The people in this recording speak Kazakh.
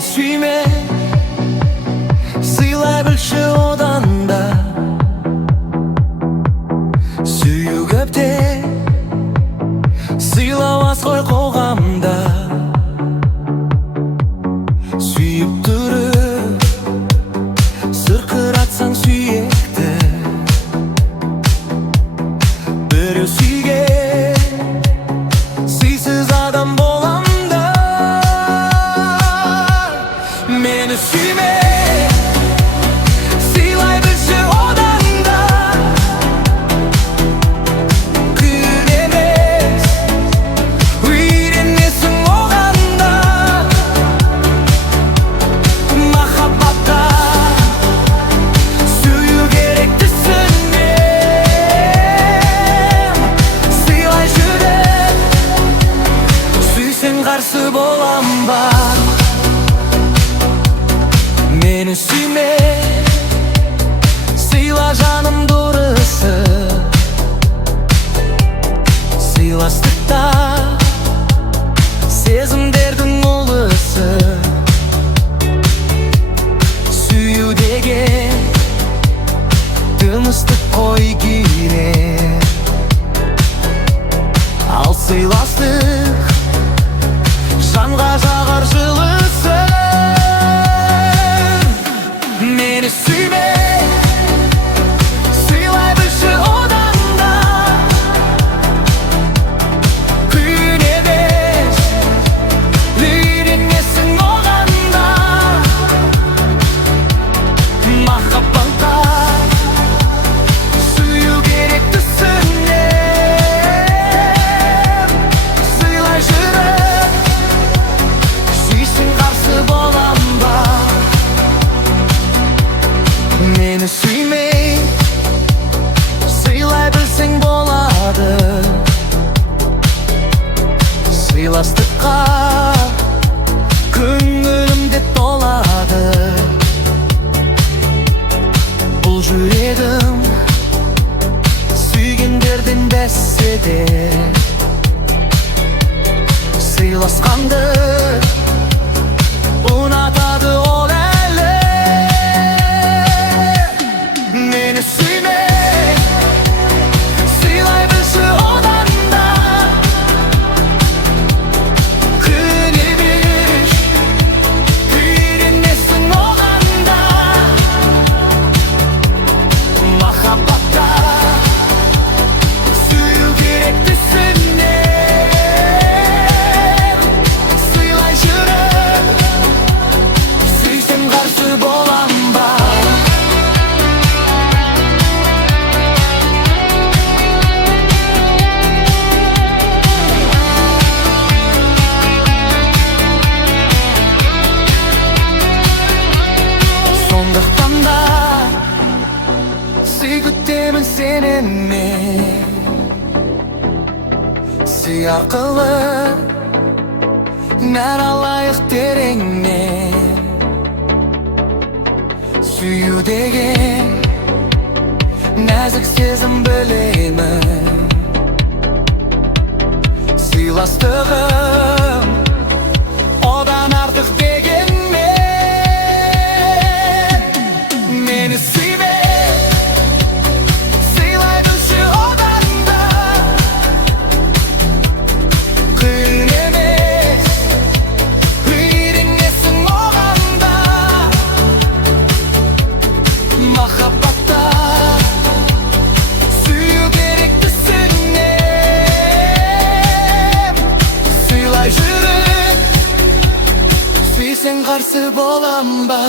Мені сүйме, сыйлай, білші оданда. Сүю көпте, сыйлау аз қой қоғамда. Сүйіп тұрып, сырқыратсаң сүйекті. Біреу сүйген, сыйсыз адам боламда. Мені сүйме, сыйлай, білші оданда. Күн емес, үйренесің оғанда. Махаббатта сүю керек түсінем. Сыйлай жүріп, сүйсең қарсы болам ба? Мені сүйме, сыйла жаным дұрысы. Сыйластықта сезімдердің ұлысы. Сүю деген тыныстық қой керек. Ал сыйластық жанға жағар жылысы. Мені сүйме, сыйлай, білші оданда. Күн емес, үйренесің оғанда. Махаббатта сүю керек түсінем. Сыйлай жүріп, сүйсең қарсы болам ба? Мені сүйме, сыйлай білсең болады. Сыйластыққа көңілімде толады. Бұл жүрегім сүйгендерден бәсседе. Сыйласқанды ұнатады ол әлі. Мені сүйме, сыйлай, білші оданда. Күн емес, үйренесің оғанда. Махаббатта сүю керек түсінем. Сыйлай жүріп, сүйсең қарсы болам ба? Сондықтан да сый күтемін сенен мен. Сый арқылы нәр алайық тереңнен. Сүю деген нәзік сезім білемін. Сыйластығым одан артық деген мен. Мені сүйме, сыйлай, білші оданда. Күн емес, үйренесің оғанда. Махаббатта сүю керек түсінем. Сыйлай жүріп, сүйсең қарсы болам ба?